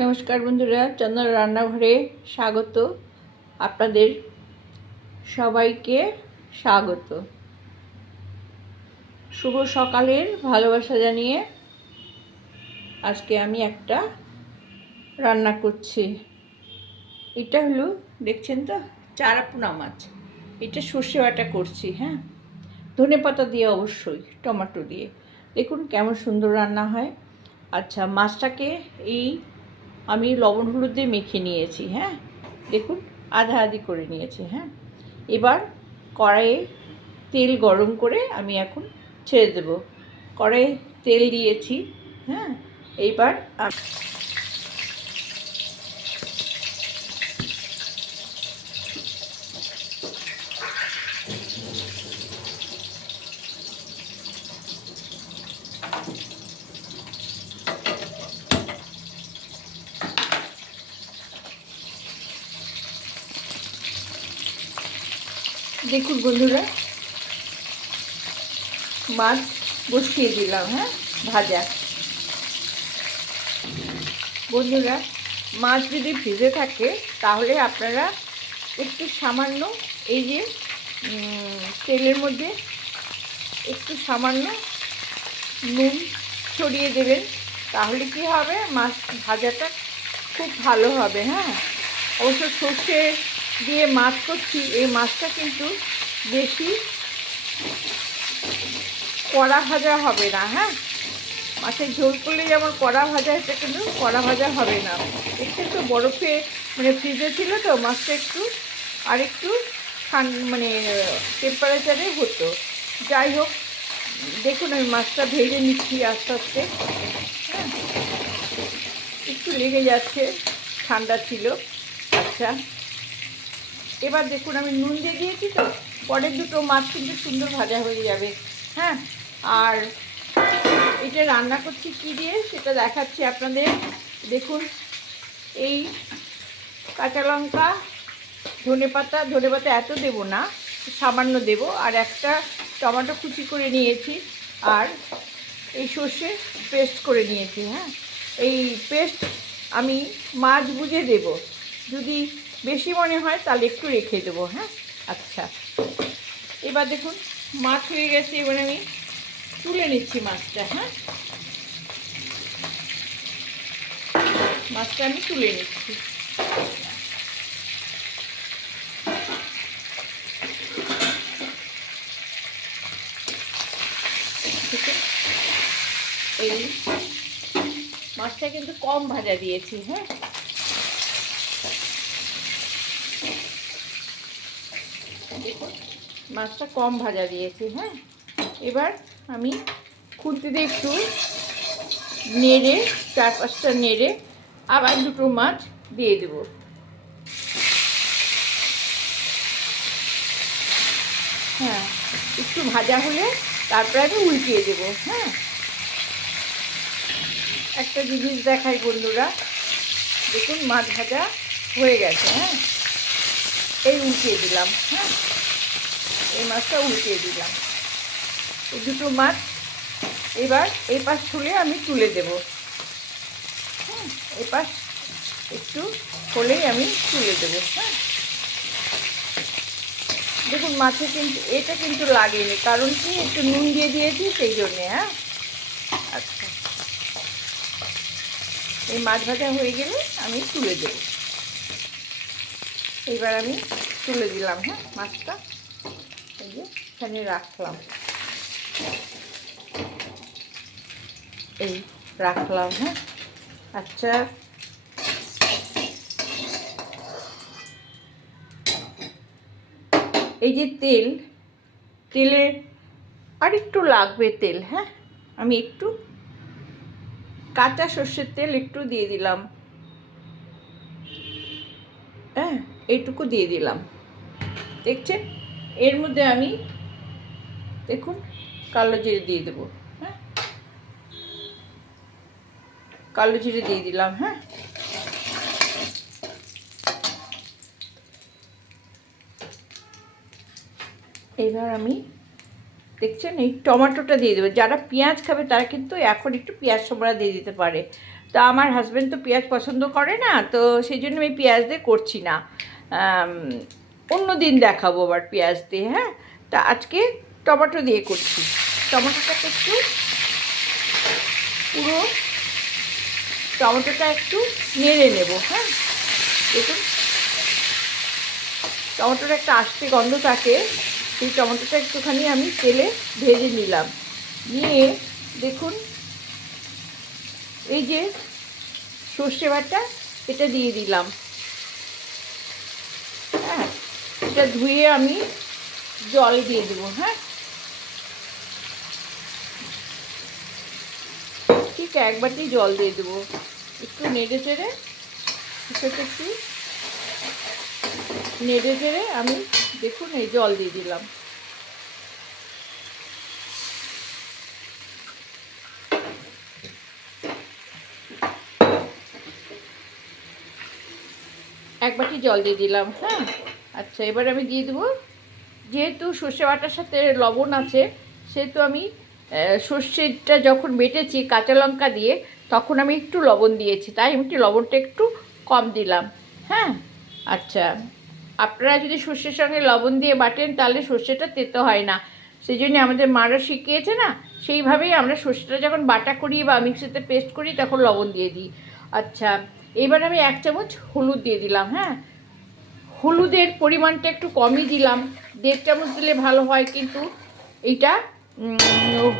নমস্কার বন্ধুরা, চন্দন রান্নাঘরে স্বাগত। আপনাদের সবাইকে স্বাগত। শুভ সকালের ভালোবাসা জানিয়ে আজকে আমি একটা রান্না করছি। এটা হলো, দেখছেন তো, চারাপোনা মাছ। এটা সর্ষে বাটা করছি হ্যাঁ? ধনে পাতা দিয়ে অবশ্যই, টমেটো দিয়ে। দেখুন কেমন সুন্দর রান্না হয়। আচ্ছা মাছটাকে এই আমি লবণ, হলুদ দিয়ে মেখে নিয়েছি হ্যাঁ? দেখুন, আধা আধি করে নিয়েছি হ্যাঁ? এবার কড়াইয়ে তেল গরম করে আমি এখন ছেড়ে দেব। কড়াইয়ে তেল দিয়েছি হ্যাঁ? এইবার দেখুন বন্ধুরা, মাছ বসিয়ে দিলাম হ্যাঁ? ভাজা। বন্ধুরা, মাছ যদি ভিজে থাকে, তাহলে আপনারা একটু সামান্য এই যে তেলের মধ্যে একটু সামান্য নুন ছড়িয়ে দেবেন, তাহলে কি হবে? মাছ ভাজাটা খুব ভালো হবে হ্যাঁ? অবশ্য সর্ষে দিয়ে মাছ করছি, এই মাছটা কিন্তু বেশি কড়া ভাজা হবে না হ্যাঁ? মাছের ঝোল করলে যেমন কড়া ভাজা, এটা কিন্তু কড়া ভাজা হবে না। একটু একটু বরফে মানে ফ্রিজে ছিল তো, মাছটা একটু আর একটু ঠান- মানে টেম্পারেচারে হতো। যাই হোক, দেখুন আমি মাছটা ভেজে নিচ্ছি আস্তে আস্তে হ্যাঁ? একটু লেগে যাচ্ছে, ঠান্ডা ছিল। আচ্ছা। এবার দেখুন আমি নুন দিয়ে দিয়েছি তো, পরের দুটো মাছ কিন্তু সুন্দর ভাজা হয়ে যাবে হ্যাঁ? আর এটা রান্না করছি কি দিয়ে সেটা দেখাচ্ছি আপনাদের। দেখুন, এই কাঁচা লঙ্কা, ধনে পাতা ধনে পাতা এত দেবো না, সামান্য দেব, আর একটা টমেটো কুচি করে নিয়েছি, আর এই সর্ষে পেস্ট করে নিয়েছি হ্যাঁ? এই পেস্ট আমি মাছ বুঝে দেব, যদি বেশি মনে হয়, তাহলে একটু রেখে দেবো হ্যাঁ? আচ্ছা। এবার দেখুন, মাছ হয়ে গেছে, এবার আমি তুলে নিচ্ছি মাছটা হ্যাঁ? মাছটা আমি তুলে নিচ্ছি। এই মাছটা কিন্তু কম ভাজা দিয়েছি হ্যাঁ? দেখুন, মাছটা কম ভাজা দিয়েছি হ্যাঁ? এবার আমি দিয়ে একটু নেড়ে চার পাঁচটা নেড়ে আবার দুটো মাছ দিয়ে দেব। হ্যাঁ একটু ভাজা হলে তারপরে আমি উল্টিয়ে দেবো হ্যাঁ? একটা জিনিস দেখাই বন্ধুরা, দেখুন মাছ ভাজা হয়ে গেছে হ্যাঁ? এই উল্টিয়ে দিলাম হ্যাঁ? এই মাছটা উল্টিয়ে দিলাম। এই দুটো মাছ এবার এই পাশ ছুলে আমি তুলে দেব। হ্যাঁ এই পাশ একটু হলেই আমি তুলে দেব হ্যাঁ? দেখুন, মাছে কিন্তু, এটা কিন্তু লাগেনি, কারণ কি, একটু নুন দিয়ে দিয়েছি সেই জন্যে হ্যাঁ? আচ্ছা। এই মাছ ভাজা হয়ে গেলে আমি তুলে দেব। এইবার আমি তুলে দিলাম হ্যাঁ? মাছটা এই যে এখানে রাখলাম। এই রাখলাম হ্যাঁ? আচ্ছা। এই যে তেল, তেলে আর একটু লাগবে তেল হ্যাঁ? আমি একটু কাঁচা সর্ষের তেল একটু দিয়ে দিলাম। হ্যাঁ? এইটুকু দিয়ে দিলাম। দেখছেন? এর মধ্যে আমি দেখুন কালো জিরে দিয়ে দেবো হ্যাঁ? কালো জিরে দিয়ে দিলাম হ্যাঁ? এবার আমি দেখছেন এই টমেটোটা দিয়ে দেবো। যারা পেঁয়াজ খাবে তারা কিন্তু এখন একটু পেঁয়াজ সোমরা দিয়ে দিতে পারে। তা আমার হাজব্যান্ড তো পেঁয়াজ পছন্দ করে না, তো সেই জন্য আমি পেঁয়াজ দিয়ে করছি না। অন্য দিন দেখাবো আবার পেঁয়াজ দিয়ে হ্যাঁ? তা আজকে টমেটো দিয়ে করছি। টমেটোটাকে একটু পুরো টমেটোটা একটু নেড়ে নেব হ্যাঁ? দেখুন। টমেটোর একটা আস্তে গন্ধ থাকে, সেই টমেটোটা একটুখানি আমি তেলে ভেজে নিলাম। নিয়ে দেখুন, এই যে সর্ষে বাটা, এটা দিয়ে দিলাম হ্যাঁ এটা ধুয়ে আমি জল দিয়ে দেবো হ্যাঁ? ঠিক এক বাটি জল দিয়ে দেবো। একটু নেড়ে চেড়ে এটাকে একটু নেড়ে চেড়ে আমি দেখুন এই জল দিয়ে দিলাম। এক বাটি জল দিয়ে দিলাম হ্যাঁ? আচ্ছা এবার আমি দিয়ে দেবো। যেহেতু সর্ষে বাটার সাথে লবণ আছে, সেহেতু আমি সর্ষেটা যখন বেটেছি কাঁচা লঙ্কা দিয়ে, তখন আমি একটু লবণ দিয়েছি। তাই আমি একটু লবণটা একটু কম দিলাম। হ্যাঁ? আচ্ছা। আপনারা যদি সর্ষের সঙ্গে লবণ দিয়ে বাটেন, তাহলে সর্ষেটা তেতো হয় না। সেই জন্য আমাদের মারা শিখিয়েছে না, সেইভাবেই আমরা সর্ষেটা যখন বাটা করি বা মিক্সিতে পেস্ট করি, তখন লবণ দিয়ে দিই। আচ্ছা এবার আমি এক চামচ হলুদ দিয়ে দিলাম হ্যাঁ? হলুদের পরিমাণটা একটু কমই দিলাম। দেড় চামচ দিলে ভালো হয়, কিন্তু এইটা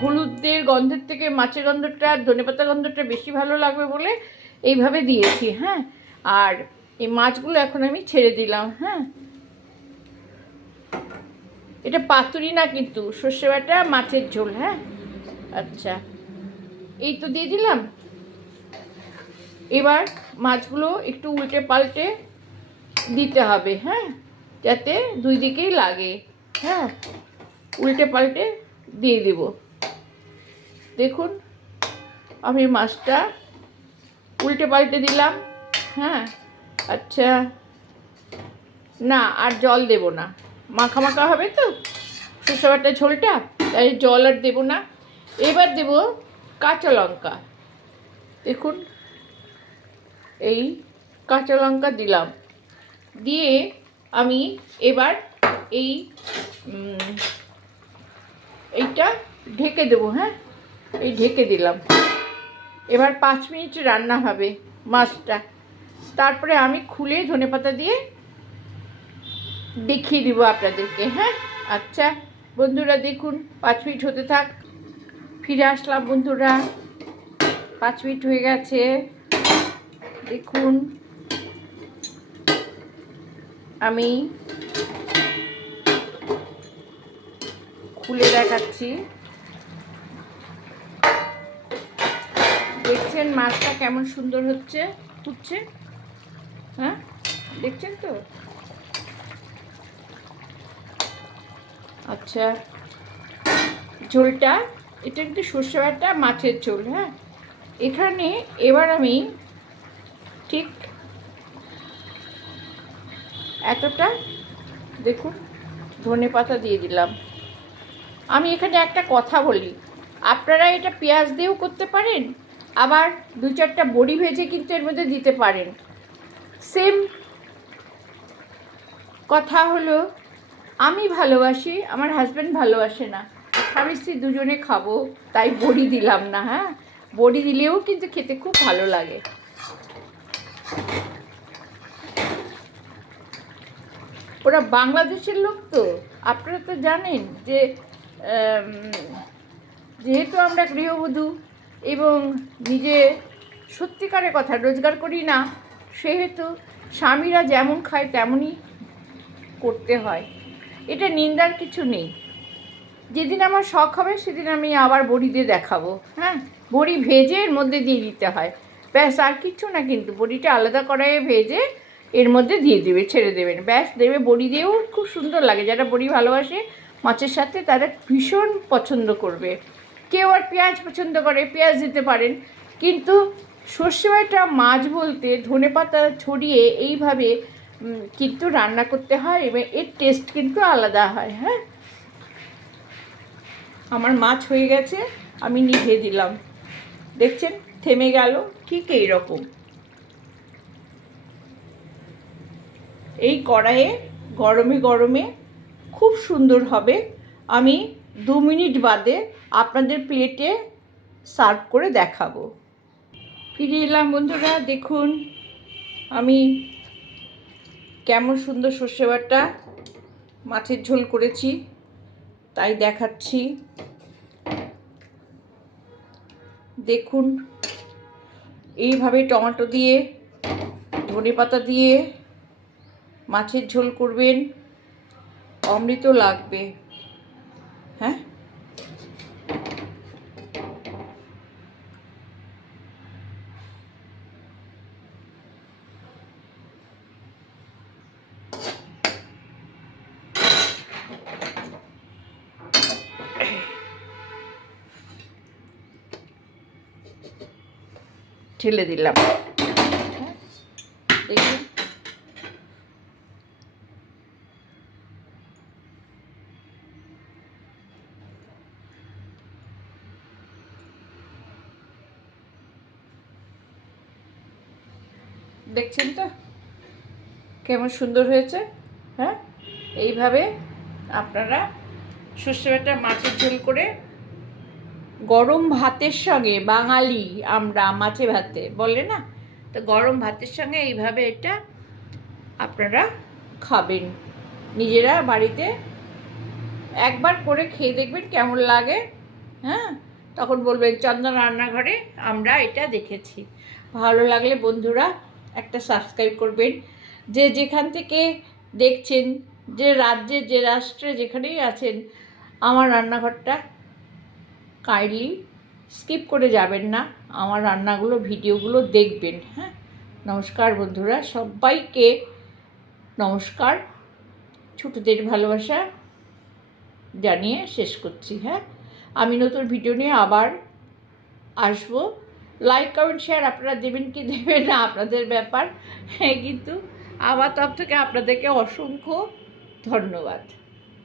হলুদের গন্ধের থেকে মাছের গন্ধটা ধনেপাতা গন্ধটা বেশি ভালো লাগবে বলে এইভাবে দিয়েছি হ্যাঁ? আর এই মাছগুলো এখন আমি ছেড়ে দিলাম হ্যাঁ? এটা পাতুরি না কিন্তু, সর্ষে বাটা, মাছের ঝোল হ্যাঁ? আচ্ছা এই তো দিয়ে দিলাম। এবার মাছগুলো একটু উল্টে পাল্টে দিতে হবে হ্যাঁ? যাতে দুই দিকেই লাগে হ্যাঁ? উল্টে পাল্টে দিয়ে দেব। দেখুন, আমি মাছটা উল্টে পাল্টে দিলাম হ্যাঁ? আচ্ছা না, আর জল দেব না। মাখা মাখা হবে তো? সরষে বাটা ঝোলটা, তাই জল আর দেবো না। এবার দেব কাঁচা লঙ্কা। দেখুন, এই কাঁচা লঙ্কা দিলাম। দিয়ে আমি এবার এই এইটা ঢেকে দেবো হ্যাঁ? এই ঢেকে দিলাম। এবার পাঁচ মিনিট রান্না হবে মাছটা। তারপরে আমি খুলে ধনেপাতা দিয়ে দেখিয়ে দিব আপনাদেরকে হ্যাঁ? আচ্ছা বন্ধুরা দেখুন, পাঁচ মিনিট হতে থাক। ফিরে আসলাম, বন্ধুরা। পাঁচ মিনিট হয়ে গেছে। দেখুন আমি খুলে দেখাচ্ছি। দেখছেন মাছটা কেমন সুন্দর হচ্ছে? ফুটছে? হ্যাঁ? দেখছেন তো? আচ্ছা ঝোলটা, এটা কিন্তু সর্ষে বাটা মাছের ঝোল হ্যাঁ? এখানে এবার আমি ঠিক এতটা? দেখুন, ধনে পাতা দিয়ে দিলাম। আমি এখানে একটা কথা বলি। আপনারা এটা পেঁয়াজ দিয়েও করতে পারেন, আবার দু চারটা বড়ি ভেজে কিন্তু এর মধ্যে দিতে পারেন। সেম কথা হলো, আমি ভালোবাসি, আমার হাজব্যান্ড ভালোবাসে না। স্বামী স্ত্রী দুজনে খাব, তাই বড়ি দিলাম না হ্যাঁ? বড়ি দিলেও কিন্তু খেতে খুব ভালো লাগে। ওরা বাংলাদেশের লোক তো। আপনারা তো জানেন যে যেহেতু আমরা গৃহবধূ এবং নিজে সত্যিকারের কথা রোজগার করি না, সেহেতু স্বামীরা যেমন খায় তেমনই করতে হয়। এটা নিন্দার কিছু নেই। যেদিন আমার শখ হবে, সেদিন আমি আবার বড়ি দিয়ে দেখাবো হ্যাঁ? বড়ি ভেজে এর মধ্যে দিয়ে দিতে হয়। ব্যাস, আর কিচ্ছু না কিন্তু। বড়িটা আলাদা কড়াইয়ে ভেজে এর মধ্যে দিয়ে দেবে, ছেড়ে দেবেন ব্যাস, দেবে বড়ি দিয়েও খুব সুন্দর লাগে। যারা বড়ি ভালোবাসে, মাছের সাথে তারা ভীষণ পছন্দ করবে। কেউ আর পেঁয়াজ পছন্দ করে, পেঁয়াজ দিতে পারেন। কিন্তু সর্ষে বাটা মাছ বলতে ধনেপাতা ছড়িয়ে এইভাবে কিন্তু রান্না করতে হয় এবং এর টেস্ট কিন্তু আলাদা হয় হ্যাঁ? আমার মাছ হয়ে গেছে, আমি নিভে দিলাম। দেখছেন, থেমে গেল, ঠিক এই রকম এই কড়াইয়ে গরমে গরমে খুব সুন্দর হবে। আমি দু মিনিট বাদে আপনাদের প্লেটে সার্ভ করে দেখাবো। ফিরে এলাম বন্ধুরা, দেখুন আমি কেমন সুন্দর সর্ষে বাটা মাছের ঝোল করেছি, তাই দেখাচ্ছি। দেখুন, এইভাবে টমেটো দিয়ে ধনে পাতা দিয়ে মাছের ঝোল করবেন অমৃত লাগবে। হ্যাঁ? ঠেলে দিলাম। হ্যাঁ, দেখুন দেখছেন তো? কেমন সুন্দর হয়েছে? হ্যাঁ? এইভাবে আপনারা সর্ষে বাটা মাছের ঝোল করে গরম ভাতের সঙ্গে বাঙালি আমরা মাছে ভাতে, বলে না? তো গরম ভাতের সঙ্গে এইভাবে এটা আপনারা খাবেন। নিজেরা বাড়িতে একবার করে খেয়ে দেখবেন কেমন লাগে হ্যাঁ? তখন বলবেন, চন্দন রান্নাঘরে আমরা এটা দেখেছি। ভালো লাগলে বন্ধুরা সাবস্ক্রাইব করবেন। যে যেখান থেকে দেখছেন, যে রাজ্যে, যে রাষ্ট্রে যেখানেই আছেন, আমার রান্নাঘরটা কাইন্ডলি স্কিপ করে যাবেন না। আমার রান্নাগুলো, ভিডিওগুলো দেখবেন হ্যাঁ? নমস্কার বন্ধুরা, সবাইকে নমস্কার। ছোটোদের ভালোবাসা জানিয়ে শেষ করছি হ্যাঁ? আমি নতুন ভিডিও নিয়ে আবার আসব। লাইক কমেন্ট শেয়ার আপনারা দেবেন কি দেবেন না, আপনাদের ব্যাপার। হ্যাঁ কিন্তু আমার তরফ থেকে আপনাদেরকে অসংখ্য ধন্যবাদ।